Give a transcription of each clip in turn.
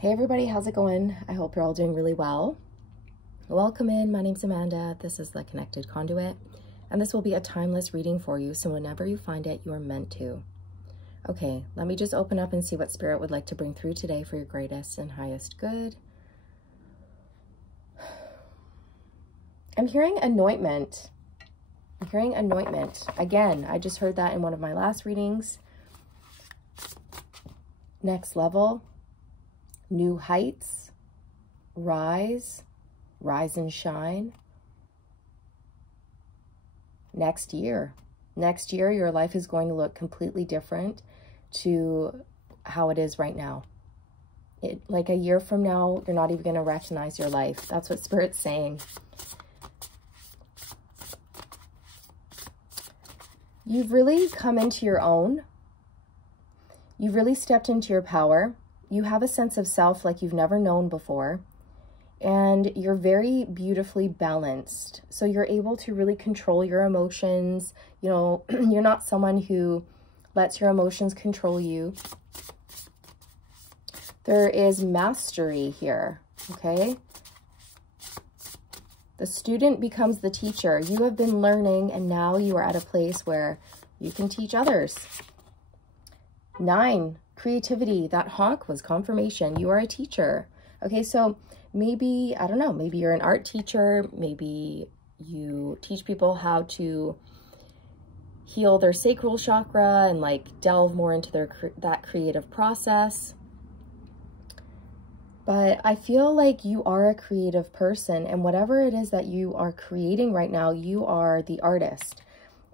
Hey everybody, how's it going? I hope you're all doing really well. Welcome in, my name's Amanda. This is the Connected Conduit, and this will be a timeless reading for you, so whenever you find it, you are meant to. Okay, let me just open up and see what Spirit would like to bring through today for your greatest and highest good. I'm hearing anointment. I'm hearing anointment. Again, I just heard that in one of my last readings. Next level. New heights, rise and shine. Next year, your life is going to look completely different to how it is right now. Like a year from now, you're not even going to recognize your life. That's what Spirit's saying. You've really come into your own. You've really stepped into your power. You have a sense of self like you've never known before, and you're very beautifully balanced. So you're able to really control your emotions. You know, you're not someone who lets your emotions control you. There is mastery here, okay? The student becomes the teacher. You have been learning, and now you are at a place where you can teach others. 9. Creativity. That honk was confirmation. You are a teacher. Okay, so maybe, I don't know, maybe you're an art teacher. Maybe you teach people how to heal their sacral chakra and like delve more into that creative process. But I feel like you are a creative person, and whatever it is that you are creating right now, you are the artist.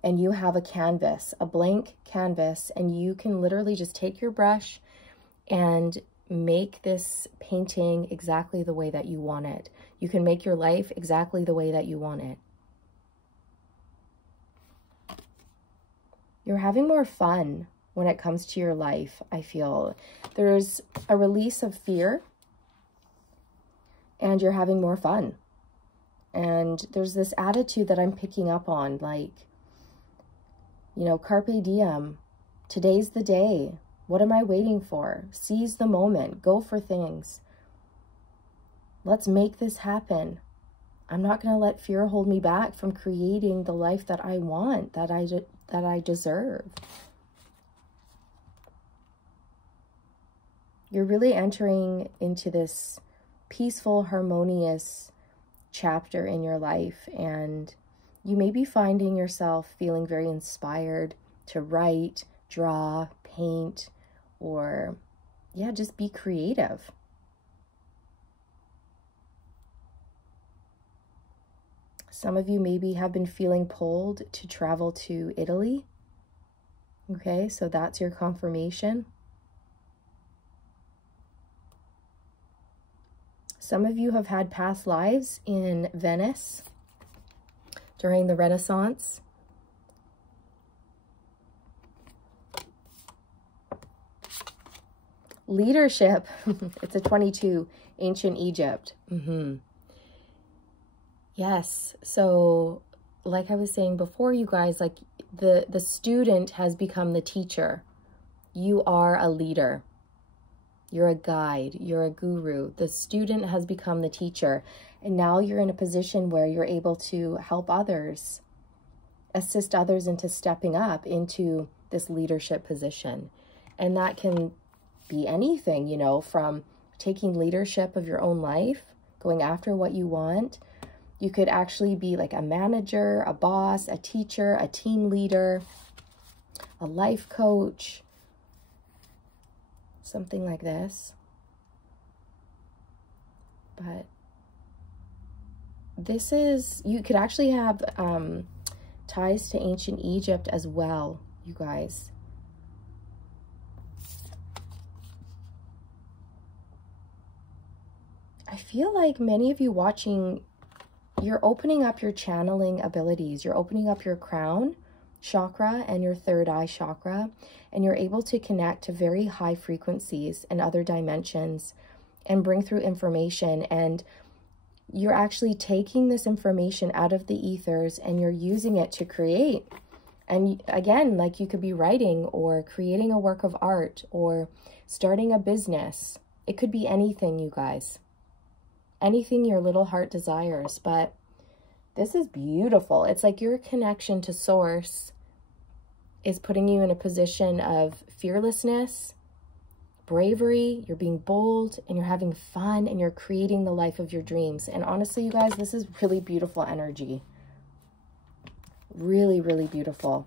And you have a canvas, a blank canvas, and you can literally just take your brush and make this painting exactly the way that you want it. You can make your life exactly the way that you want it. You're having more fun when it comes to your life, I feel. There's a release of fear, and you're having more fun. And there's this attitude that I'm picking up on, like, you know, carpe diem. Today's the day. What am I waiting for? Seize the moment. Go for things. Let's make this happen. I'm not going to let fear hold me back from creating the life that I want, that I deserve. You're really entering into this peaceful, harmonious chapter in your life, and you may be finding yourself feeling very inspired to write, draw, paint, or yeah, just be creative. Some of you maybe have been feeling pulled to travel to Italy. Okay, so that's your confirmation. Some of you have had past lives in Venice during the Renaissance. Leadership. It's a 22. Ancient Egypt. Yes. So like I was saying before, you guys, like the student has become the teacher. You are a leader. You're a guide. You're a guru. The student has become the teacher. And now you're in a position where you're able to help others, assist others into stepping up into this leadership position. And that can be anything, you know, from taking leadership of your own life, going after what you want. You could actually be like a manager, a boss, a teacher, a team leader, a life coach, something like this. But this is, you could actually have ties to ancient Egypt as well, you guys. I feel like many of you watching, you're opening up your channeling abilities. You're opening up your crown chakra and your third eye chakra, and you're able to connect to very high frequencies and other dimensions and bring through information. And you're actually taking this information out of the ethers and you're using it to create. And again, like you could be writing or creating a work of art or starting a business. It could be anything, you guys. Anything your little heart desires, but this is beautiful. It's like your connection to source is putting you in a position of fearlessness, bravery, you're being bold, and you're having fun, and you're creating the life of your dreams. And honestly, you guys, this is really beautiful energy. Really, really beautiful.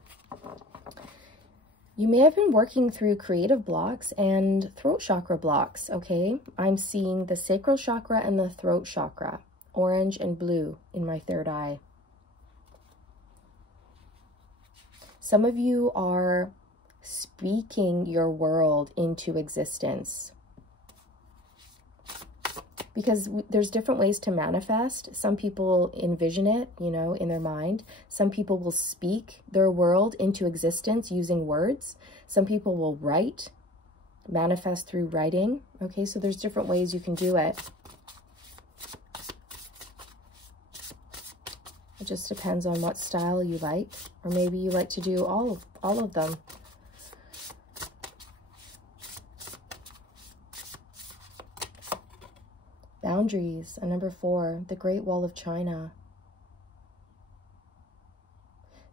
You may have been working through creative blocks and throat chakra blocks, okay? I'm seeing the sacral chakra and the throat chakra, orange and blue in my third eye. Some of you are speaking your world into existence, because there's different ways to manifest. Some people envision it, you know, in their mind. Some people will speak their world into existence using words. Some people will write, manifest through writing. Okay, so there's different ways you can do it. It just depends on what style you like, or maybe you like to do all of them. Boundaries, and number 4, the Great Wall of China.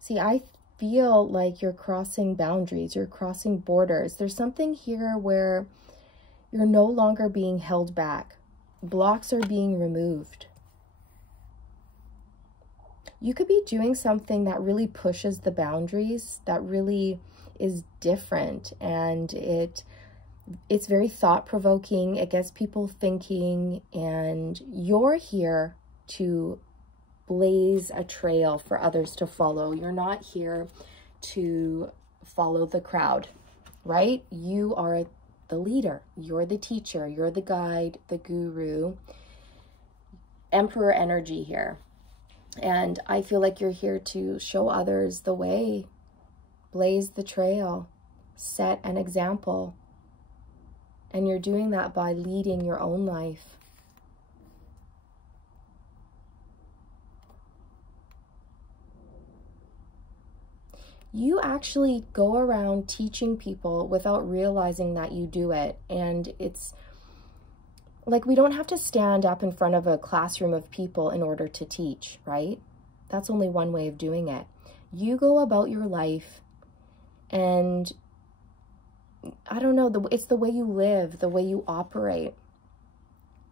See, I feel like you're crossing boundaries, you're crossing borders. There's something here where you're no longer being held back. Blocks are being removed. You could be doing something that really pushes the boundaries, that really is different, and it's very thought-provoking. It gets people thinking, and you're here to blaze a trail for others to follow. You're not here to follow the crowd, right? You are the leader. You're the teacher. You're the guide, the guru. Emperor energy here. And I feel like you're here to show others the way, blaze the trail, set an example. And you're doing that by leading your own life. You actually go around teaching people without realizing that you do it. And it's like, we don't have to stand up in front of a classroom of people in order to teach, right? That's only one way of doing it. You go about your life, and I don't know, it's the way you live, the way you operate.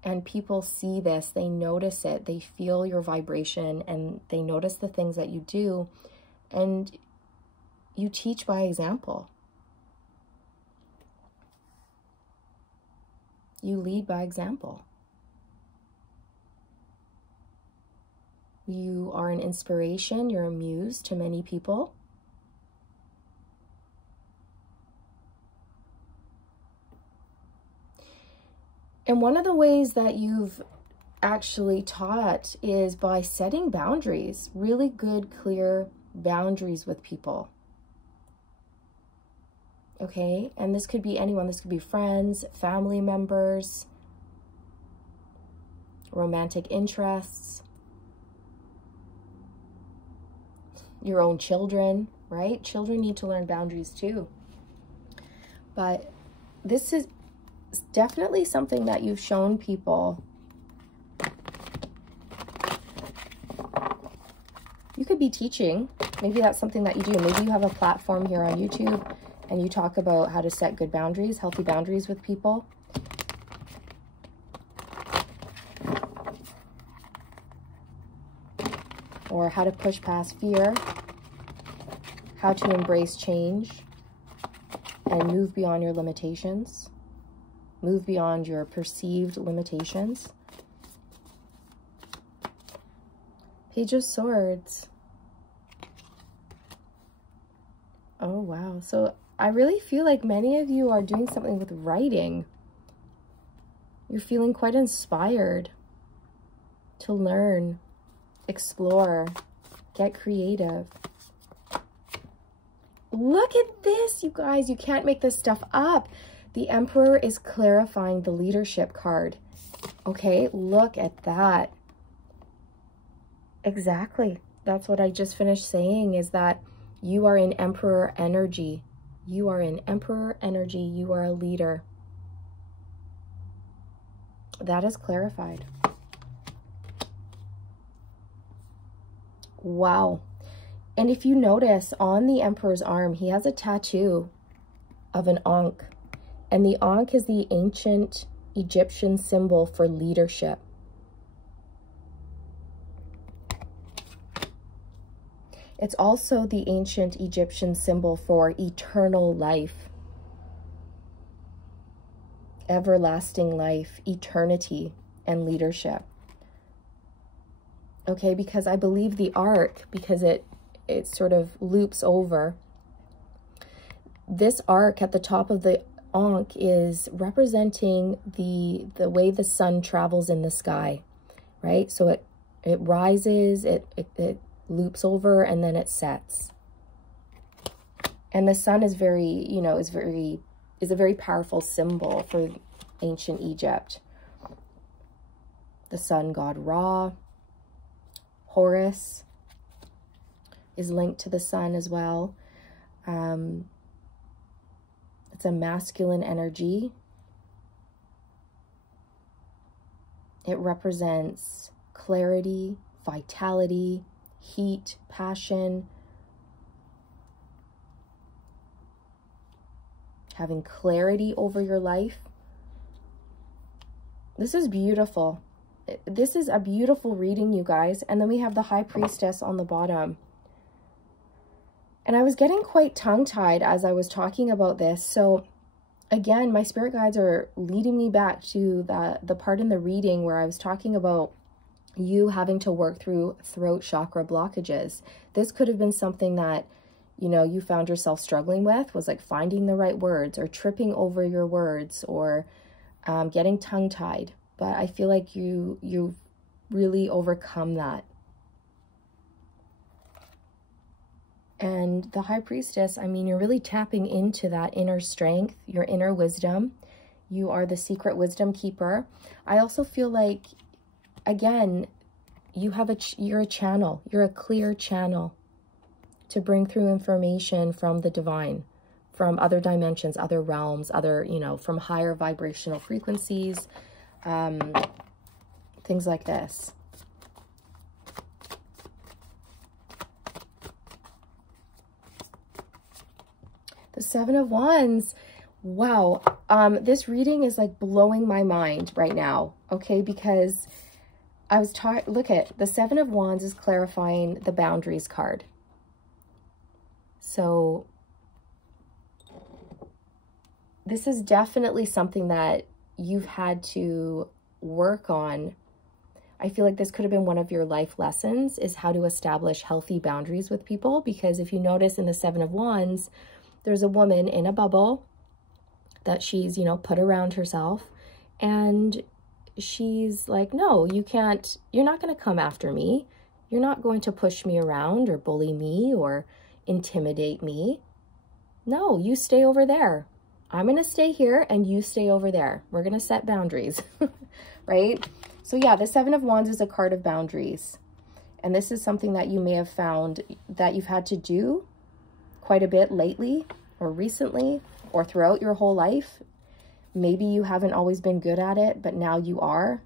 And people see this, they notice it, they feel your vibration, and they notice the things that you do, and you teach by example. You lead by example. You are an inspiration, you're a muse to many people. And one of the ways that you've actually taught is by setting boundaries, really good, clear boundaries with people. Okay, and this could be anyone. This could be friends, family members, romantic interests, your own children, right? Children need to learn boundaries too. But this is definitely something that you've shown people. You could be teaching. Maybe that's something that you do. Maybe you have a platform here on YouTube and you talk about how to set good boundaries, healthy boundaries with people. Or how to push past fear, how to embrace change and move beyond your limitations, move beyond your perceived limitations. Page of Swords. Oh, wow. So I really feel like many of you are doing something with writing. You're feeling quite inspired to learn, explore, get creative. Look at this, you guys. You can't make this stuff up. The Emperor is clarifying the leadership card. Okay, look at that. Exactly. That's what I just finished saying, is that you are in Emperor energy. You are in Emperor energy. You are a leader. That is clarified. Wow. And if you notice on the Emperor's arm, he has a tattoo of an ankh. And the ankh is the ancient Egyptian symbol for leadership. It's also the ancient Egyptian symbol for eternal life, everlasting life, eternity, and leadership. Okay, because I believe the arc, because it sort of loops over, this arc at the top of the ankh is representing the way the sun travels in the sky, right? So it rises, it loops over, and then it sets. And the sun is very, you know, is a very powerful symbol for ancient Egypt. The sun god Ra, Horus is linked to the sun as well. It's a masculine energy. It represents clarity, vitality, heat, passion, having clarity over your life. This is beautiful. This is a beautiful reading, you guys. And then we have the High Priestess on the bottom. And I was getting quite tongue-tied as I was talking about this. So again, my spirit guides are leading me back to the part in the reading where I was talking about you having to work through throat chakra blockages. This could have been something that, you know, you found yourself struggling with, was like finding the right words or tripping over your words or getting tongue-tied. But I feel like you've really overcome that. And the High Priestess, I mean, you're really tapping into that inner strength, your inner wisdom. You are the secret wisdom keeper. I also feel like, again, you're a channel. You're a clear channel to bring through information from the divine, from other dimensions, other realms, other, you know, from higher vibrational frequencies, things like this. The Seven of Wands. Wow. This reading is like blowing my mind right now. Okay. Because I was look at the Seven of Wands is clarifying the boundaries card. So this is definitely something that you've had to work on. I feel like this could have been one of your life lessons, is how to establish healthy boundaries with people. Because if you notice in the Seven of Wands, there's a woman in a bubble that she's, you know, put around herself. And she's like, no, you can't, you're not going to come after me. You're not going to push me around or bully me or intimidate me. No, you stay over there. I'm going to stay here and you stay over there. We're going to set boundaries, right? So yeah, the Seven of Wands is a card of boundaries. And this is something that you may have found that you've had to do quite a bit lately or recently or throughout your whole life. Maybe you haven't always been good at it, but now you are.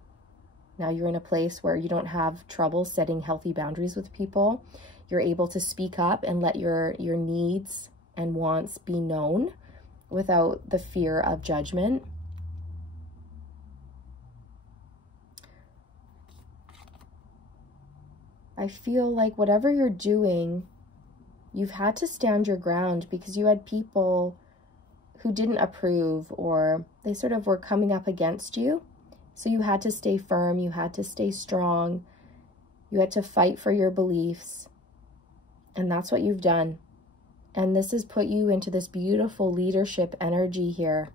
Now you're in a place where you don't have trouble setting healthy boundaries with people. You're able to speak up and let your needs and wants be known without the fear of judgment. I feel like whatever you're doing, you've had to stand your ground because you had people who didn't approve, or they sort of were coming up against you. So you had to stay firm, you had to stay strong, you had to fight for your beliefs. And that's what you've done. And this has put you into this beautiful leadership energy here.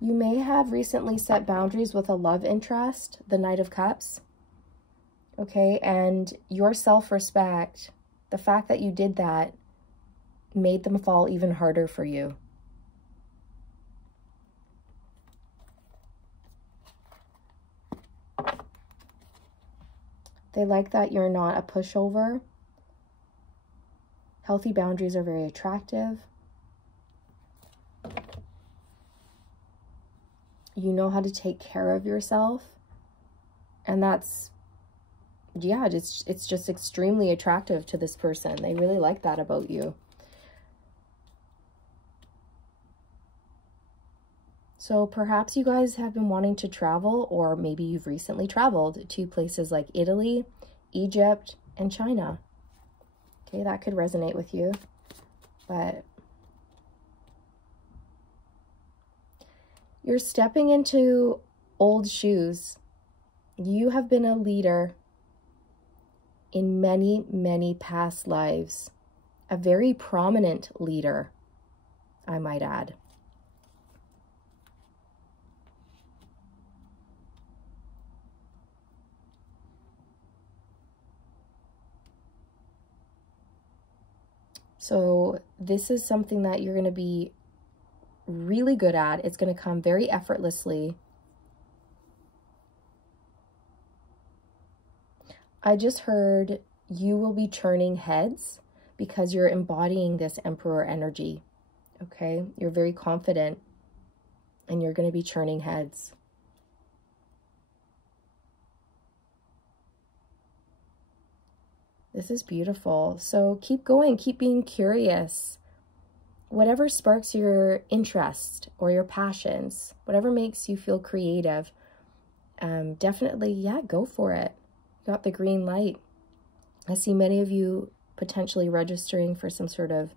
You may have recently set boundaries with a love interest, the Knight of Cups. Okay, and your self-respect, the fact that you did that, made them fall even harder for you. They like that you're not a pushover. Healthy boundaries are very attractive. You know how to take care of yourself. And that's, yeah, it's just extremely attractive to this person. They really like that about you. So perhaps you guys have been wanting to travel, or maybe you've recently traveled to places like Italy, Egypt, and China. Okay, that could resonate with you. But you're stepping into old shoes. You have been a leader in many, many past lives. A very prominent leader, I might add. So this is something that you're going to be really good at. It's going to come very effortlessly. I just heard you will be turning heads because you're embodying this Emperor energy. Okay? You're very confident and you're going to be turning heads. This is beautiful. So keep going, keep being curious. Whatever sparks your interest or your passions, whatever makes you feel creative, definitely, yeah, go for it. Got the green light. I see many of you potentially registering for some sort of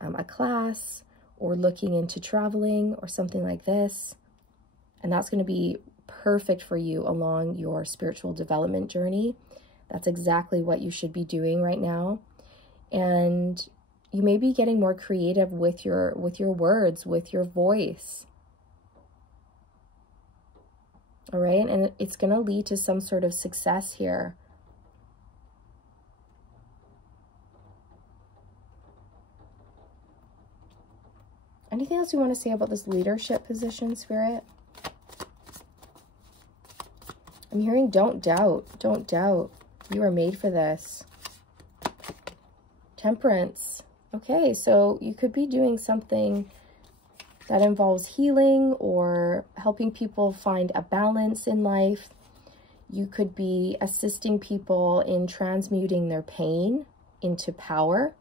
a class or looking into traveling or something like this. And that's going to be perfect for you along your spiritual development journey. That's exactly what you should be doing right now. And you may be getting more creative with your words, with your voice. All right? And it's going to lead to some sort of success here. Anything else you want to say about this leadership position, Spirit? I'm hearing don't doubt. Don't doubt. You are made for this. Temperance. Okay, so you could be doing something that involves healing or helping people find a balance in life. You could be assisting people in transmuting their pain into power.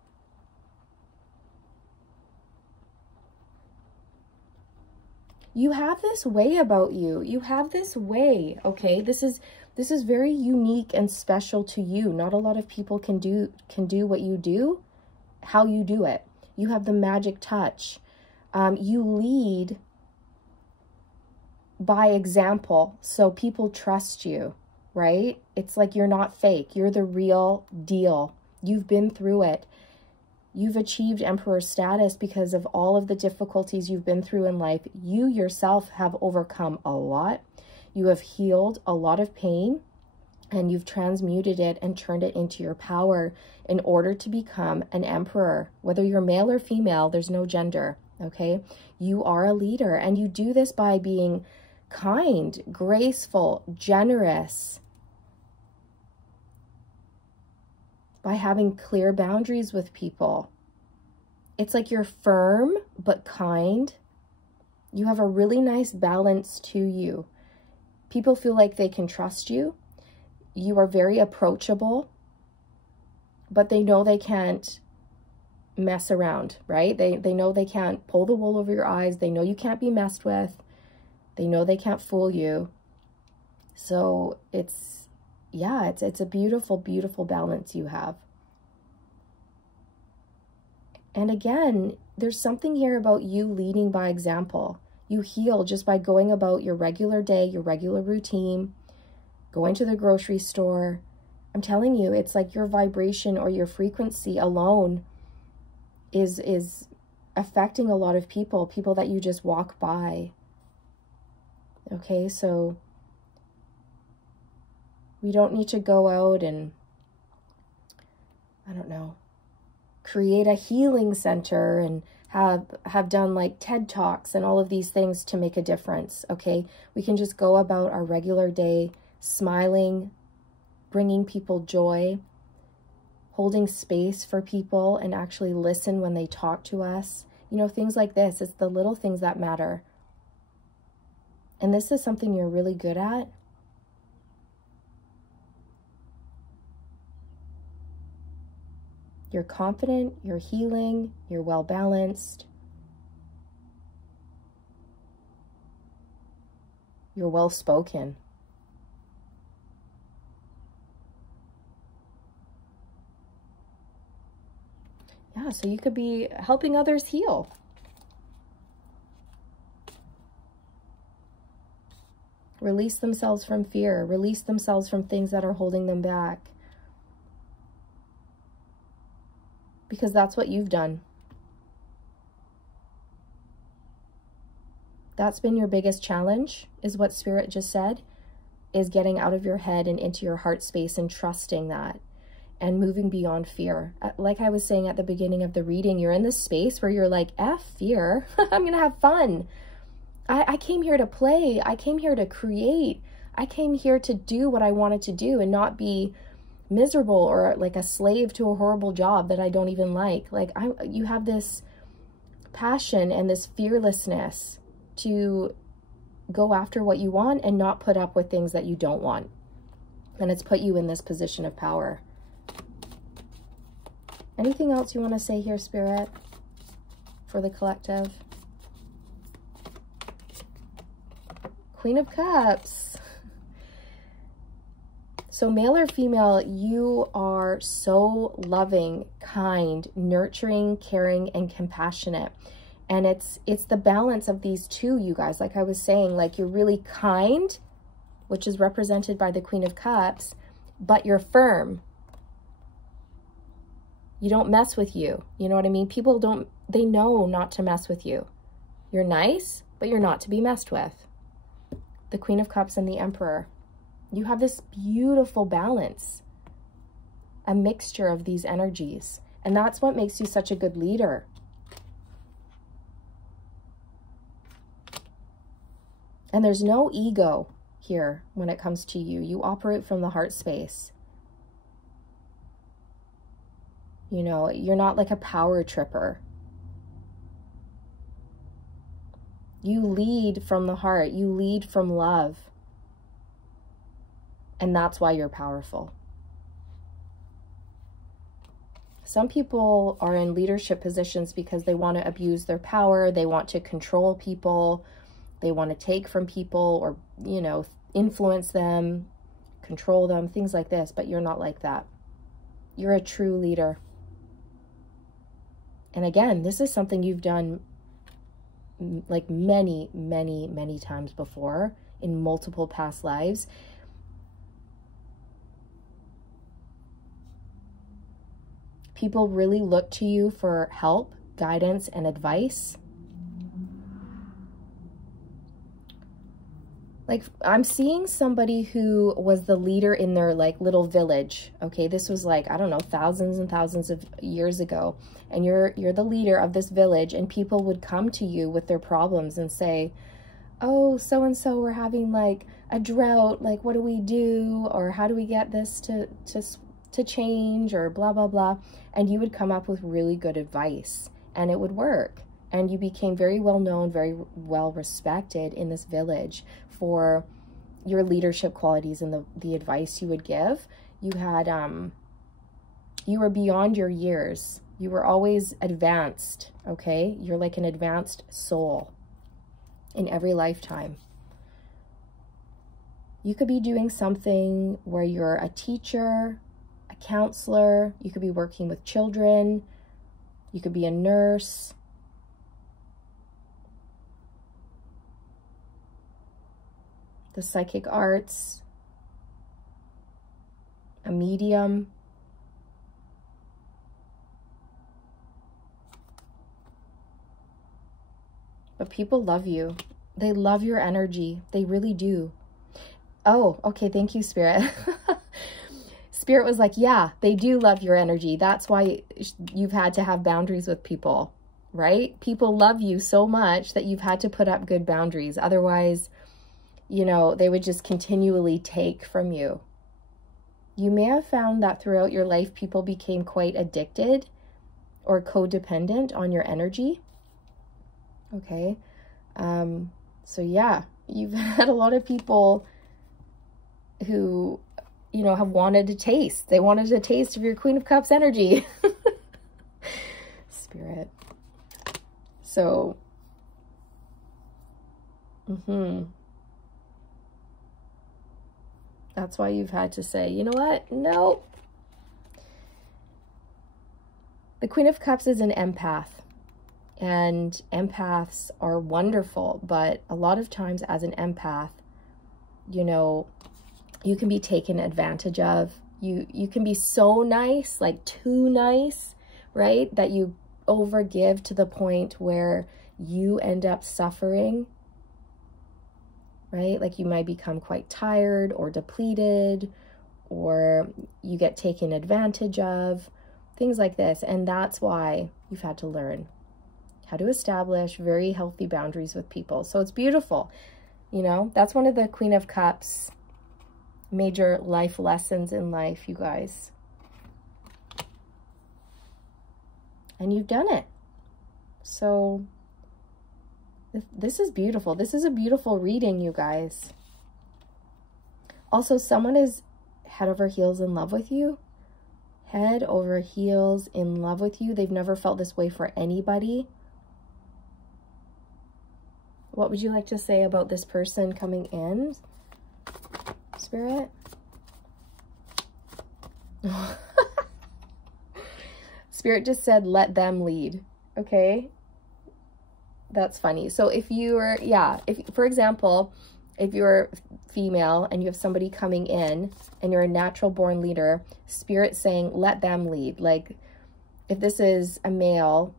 You have this way about you. You have this way, okay? This is very unique and special to you. Not a lot of people can do what you do, how you do it. You have the magic touch. You lead by example, so people trust you, right? It's like you're not fake. You're the real deal. You've been through it. You've achieved Emperor status because of all of the difficulties you've been through in life. You yourself have overcome a lot. You have healed a lot of pain, and you've transmuted it and turned it into your power in order to become an emperor. Whether you're male or female, there's no gender, okay? You are a leader, and you do this by being kind, graceful, generous, by having clear boundaries with people. It's like you're firm but kind. You have a really nice balance to you. People feel like they can trust you. You are very approachable, but they know they can't mess around, right? They know they can't pull the wool over your eyes. They know you can't be messed with. They know they can't fool you. So it's a beautiful, beautiful balance you have. And again, there's something here about you leading by example. You heal just by going about your regular day, your regular routine, going to the grocery store. I'm telling you, it's like your vibration or your frequency alone is affecting a lot of people that you just walk by. Okay, so we don't need to go out and, I don't know, create a healing center and have done like TED Talks and all of these things to make a difference, okay? We can just go about our regular day smiling, bringing people joy, holding space for people, and actually listen when they talk to us. You know, things like this. It's the little things that matter. And this is something you're really good at. You're confident, you're healing, you're well balanced. You're well spoken. Yeah, so you could be helping others heal. Release themselves from fear. Release themselves from things that are holding them back. Because that's what you've done. That's been your biggest challenge, is what Spirit just said, is getting out of your head and into your heart space and trusting that and moving beyond fear. Like I was saying at the beginning of the reading, you're in this space where you're like, F fear, I'm going to have fun. I came here to play. I came here to create. I came here to do what I wanted to do and not be miserable or like a slave to a horrible job that I don't even like. Like you have this passion and this fearlessness to go after what you want and not put up with things that you don't want. And it's put you in this position of power. Anything else you want to say here, Spirit, for the collective? Queen of Cups. So male or female, you are so loving, kind, nurturing, caring, and compassionate. And it's the balance of these two, you guys. Like I was saying, like you're really kind, which is represented by the Queen of Cups, but you're firm. You don't mess with you. You know what I mean? People they know not to mess with you. You're nice, but you're not to be messed with. The Queen of Cups and the Emperor. You have this beautiful balance, a mixture of these energies. And that's what makes you such a good leader. And there's no ego here when it comes to you. You operate from the heart space. You know, you're not like a power tripper. You lead from the heart. You lead from love. And that's why you're powerful. Some people are in leadership positions because they want to abuse their power. They want to control people. They want to take from people or, you know, influence them, control them, things like this. But you're not like that. You're a true leader. And again, this is something you've done like many, many, many times before in multiple past lives. People really look to you for help, guidance, and advice. Like, I'm seeing somebody who was the leader in their, like, little village. Okay, this was, like, I don't know, thousands and thousands of years ago. And you're the leader of this village, and people would come to you with their problems and say, oh, so-and-so, we're having, like, a drought. Like, what do we do? Or how do we get this to change? Or blah, blah, blah. And you would come up with really good advice, and it would work. And you became very well known, very well respected in this village for your leadership qualities and the advice you would give. You had, you were beyond your years. You were always advanced, okay? You're like an advanced soul in every lifetime. You could be doing something where you're a teacher, a counselor. You could be working with children. You could be a nurse. The psychic arts, a medium. But people love you. They love your energy. They really do. Oh, okay. Thank you, Spirit. Spirit was like, yeah, they do love your energy. That's why you've had to have boundaries with people, right? People love you so much that you've had to put up good boundaries. Otherwise, you know, they would just continually take from you. You may have found that throughout your life, people became quite addicted or codependent on your energy. Okay. So yeah, you've had a lot of people who, you know, have wanted a taste. They wanted a taste of your Queen of Cups energy. Spirit. So, that's why you've had to say, you know what? No. The Queen of Cups is an empath. And empaths are wonderful, but a lot of times as an empath, you know, you can be taken advantage of. You can be so nice, like too nice, right? That you overgive to the point where you end up suffering, right? Like you might become quite tired or depleted, or you get taken advantage of, things like this. And that's why you've had to learn how to establish very healthy boundaries with people. So it's beautiful. You know, that's one of the Queen of Cups major life lessons in life, you guys. And you've done it. So this is beautiful. This is a beautiful reading, you guys. Also, someone is head over heels in love with you. Head over heels in love with you. They've never felt this way for anybody. What would you like to say about this person coming in, Spirit? Spirit just said, let them lead. Okay. That's funny. So if you were, if, for example, if you're female and you have somebody coming in and you're a natural born leader, Spirit saying, let them lead. Like if this is a male,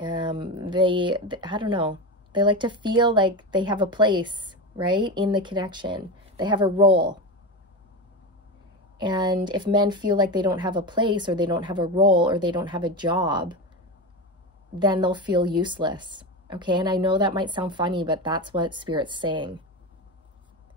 they I don't know. They like to feel like they have a place, right, in the connection. They have a role. And if men feel like they don't have a place or they don't have a role or they don't have a job, then they'll feel useless. Okay, and I know that might sound funny, but that's what Spirit's saying.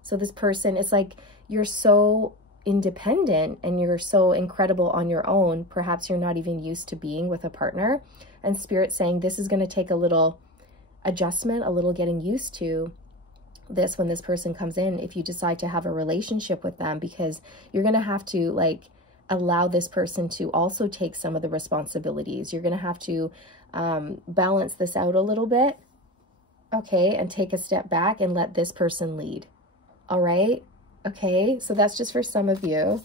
So this person, it's like you're so independent and you're so incredible on your own. Perhaps you're not even used to being with a partner. And Spirit's saying this is going to take a little adjustment, a little getting used to this when this person comes in, if you decide to have a relationship with them, because you're going to have to like allow this person to also take some of the responsibilities. You're going to have to balance this out a little bit, okay, and take a step back and let this person lead. All right, okay, so that's just for some of you.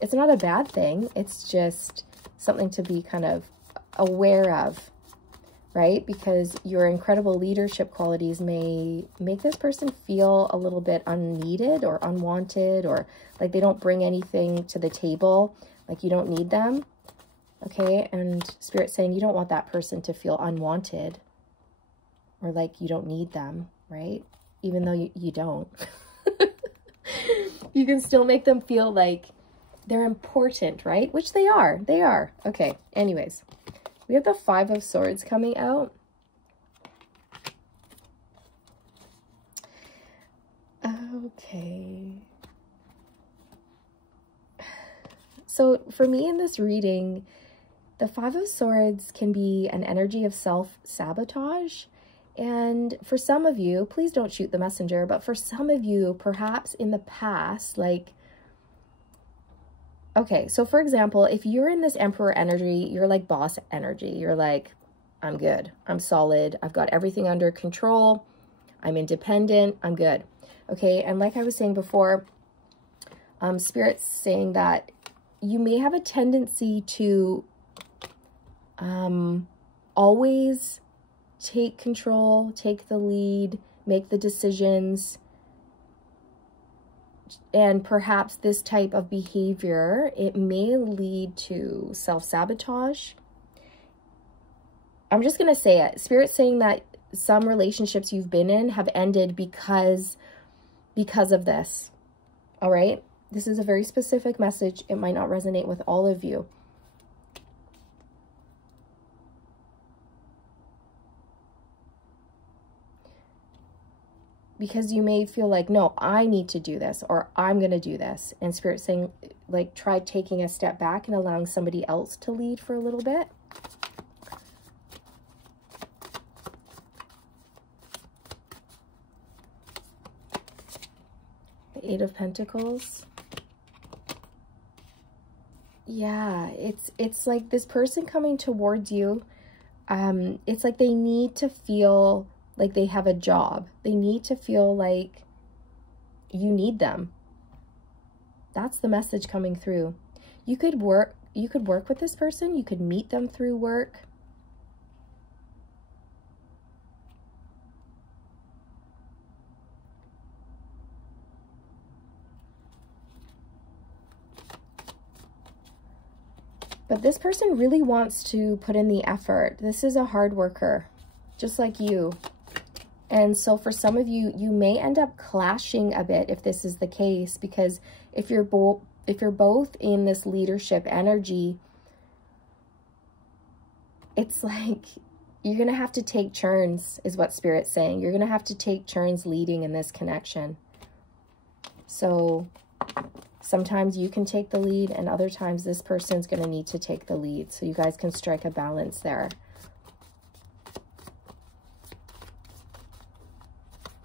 It's not a bad thing. It's just something to be kind of aware of, right? Because your incredible leadership qualities may make this person feel a little bit unneeded or unwanted, or like they don't bring anything to the table, like you don't need them, okay? And Spirit's saying you don't want that person to feel unwanted or like you don't need them, right? Even though you don't. You can still make them feel like they're important, right? Which they are. They are. Okay, anyways. We have the Five of Swords coming out. Okay. So for me in this reading, the Five of Swords can be an energy of self-sabotage. And for some of you, please don't shoot the messenger, but for some of you, perhaps in the past, like, okay, so for example, if you're in this Emperor energy, you're like boss energy. You're like, I'm good. I'm solid. I've got everything under control. I'm independent. I'm good. Okay, and like I was saying before, Spirit's saying that you may have a tendency to always take control, take the lead, make the decisions. And perhaps this type of behavior, it may lead to self-sabotage. I'm just going to say it. Spirit's saying that some relationships you've been in have ended because of this. All right? This is a very specific message. It might not resonate with all of you. Because you may feel like, no, I need to do this, or I'm going to do this. And Spirit's saying, like, try taking a step back and allowing somebody else to lead for a little bit. Eight of Pentacles. Yeah, it's like this person coming towards you. It's like they need to feel like they have a job. They need to feel like you need them. That's the message coming through. You could work with this person. You could meet them through work. But this person really wants to put in the effort. This is a hard worker, just like you. And so for some of you, you may end up clashing a bit if this is the case, because if you're both in this leadership energy, it's like you're going to have to take turns, is what Spirit's saying. You're going to have to take turns leading in this connection. So sometimes you can take the lead, and other times this person's going to need to take the lead. So you guys can strike a balance there.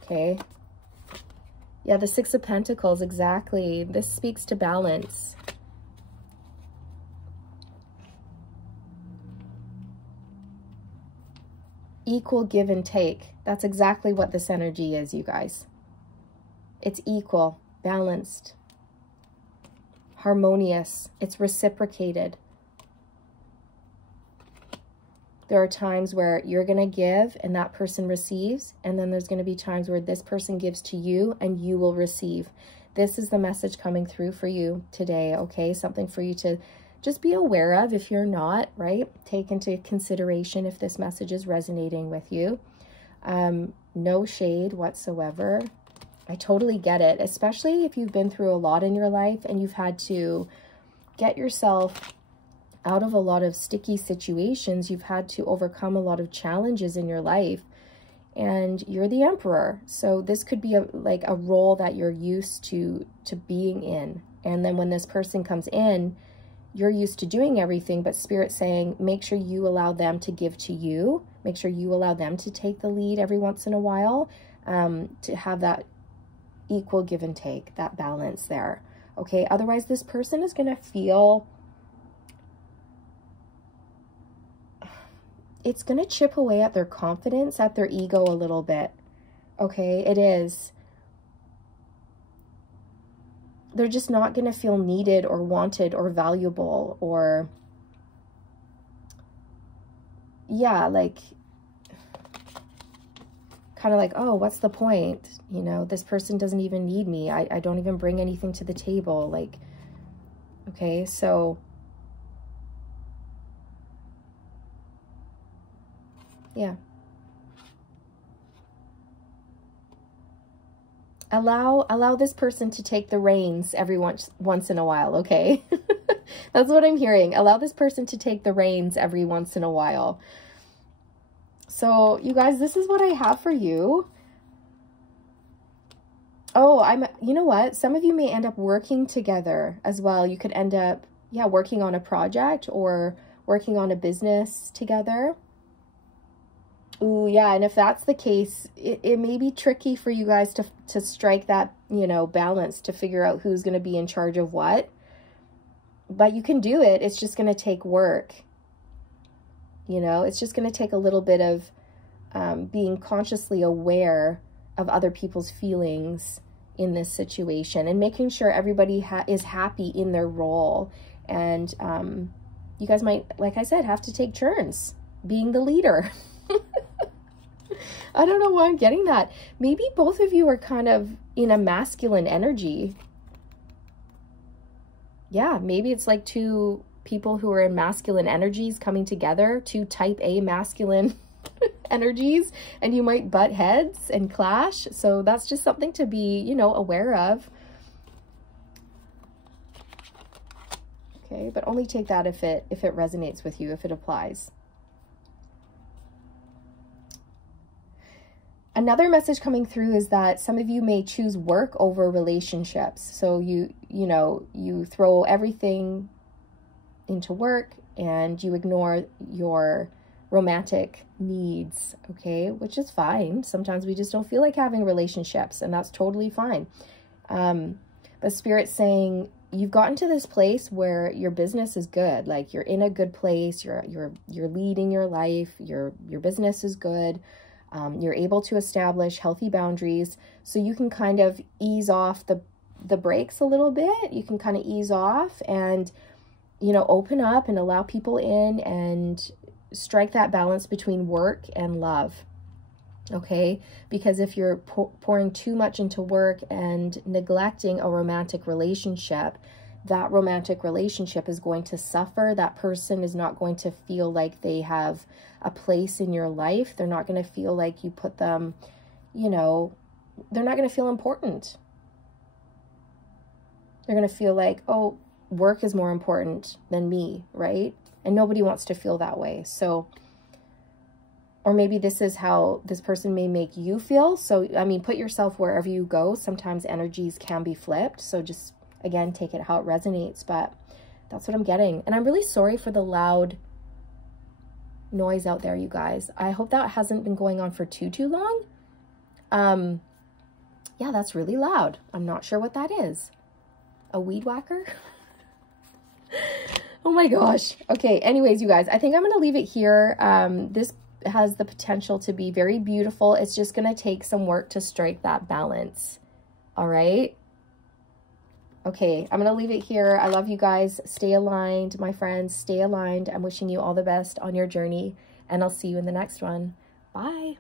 Okay. Yeah, the Six of Pentacles, exactly. This speaks to balance. Equal give and take. That's exactly what this energy is, you guys. It's equal, balanced, harmonious. It's reciprocated. There are times where you're going to give and that person receives. And then there's going to be times where this person gives to you and you will receive. This is the message coming through for you today, okay? Something for you to just be aware of if you're not, right? Take into consideration if this message is resonating with you. No shade whatsoever. I totally get it, especially if you've been through a lot in your life and you've had to get yourself out of a lot of sticky situations. You've had to overcome a lot of challenges in your life, and you're the emperor. So this could be like a role that you're used to being in. And then when this person comes in, you're used to doing everything, but Spirit's saying, make sure you allow them to give to you. Make sure you allow them to take the lead every once in a while, to have that equal give and take, that balance there. Okay. Otherwise this person is going to feel, it's going to chip away at their confidence, at their ego a little bit. Okay, it is. They're just not going to feel needed or wanted or valuable, or, yeah, like, kind of like, oh, what's the point? You know, this person doesn't even need me. I don't even bring anything to the table. Like, okay, so yeah. Allow this person to take the reins every once in a while, okay? That's what I'm hearing. Allow this person to take the reins every once in a while. So, you guys, this is what I have for you. Oh, you know what? Some of you may end up working together as well. You could end up, yeah, working on a project or working on a business together. Ooh, yeah, and if that's the case, it may be tricky for you guys to strike that, you know, balance, to figure out who's going to be in charge of what. But you can do it. It's just going to take work. You know, it's just going to take a little bit of being consciously aware of other people's feelings in this situation, and making sure everybody is happy in their role. And you guys might, like I said, have to take turns being the leader. I don't know why I'm getting that. Maybe both of you are kind of in a masculine energy. Yeah, maybe it's like two people who are in masculine energies coming together, two type A masculine energies, and you might butt heads and clash. So that's just something to be, you know, aware of. Okay, but only take that if it resonates with you, if it applies. Another message coming through is that some of you may choose work over relationships. So you throw everything into work and you ignore your romantic needs, okay? Which is fine. Sometimes we just don't feel like having relationships, and that's totally fine. But Spirit's saying you've gotten to this place where your business is good. Like you're in a good place. You're leading your life. Your business is good. You're able to establish healthy boundaries, so you can kind of ease off the brakes a little bit. You can kind of ease off and, you know, open up and allow people in and strike that balance between work and love. Okay, because if you're pouring too much into work and neglecting a romantic relationship, that romantic relationship is going to suffer. That person is not going to feel like they have a place in your life. They're not going to feel like you put them, you know, they're not going to feel important. They're going to feel like, oh, work is more important than me, right? And nobody wants to feel that way. So, or maybe this is how this person may make you feel. So, I mean, put yourself wherever you go. Sometimes energies can be flipped. So just, again, take it how it resonates. But that's what I'm getting. And I'm really sorry for the loud noise out there, you guys. I hope that hasn't been going on for too long. Yeah, that's really loud. I'm not sure what that is. A weed whacker? Oh my gosh. Okay, anyways, you guys, I think I'm going to leave it here. This has the potential to be very beautiful. It's just going to take some work to strike that balance. All right? Okay, I'm going to leave it here. I love you guys. Stay aligned, my friends. Stay aligned. I'm wishing you all the best on your journey, and I'll see you in the next one. Bye.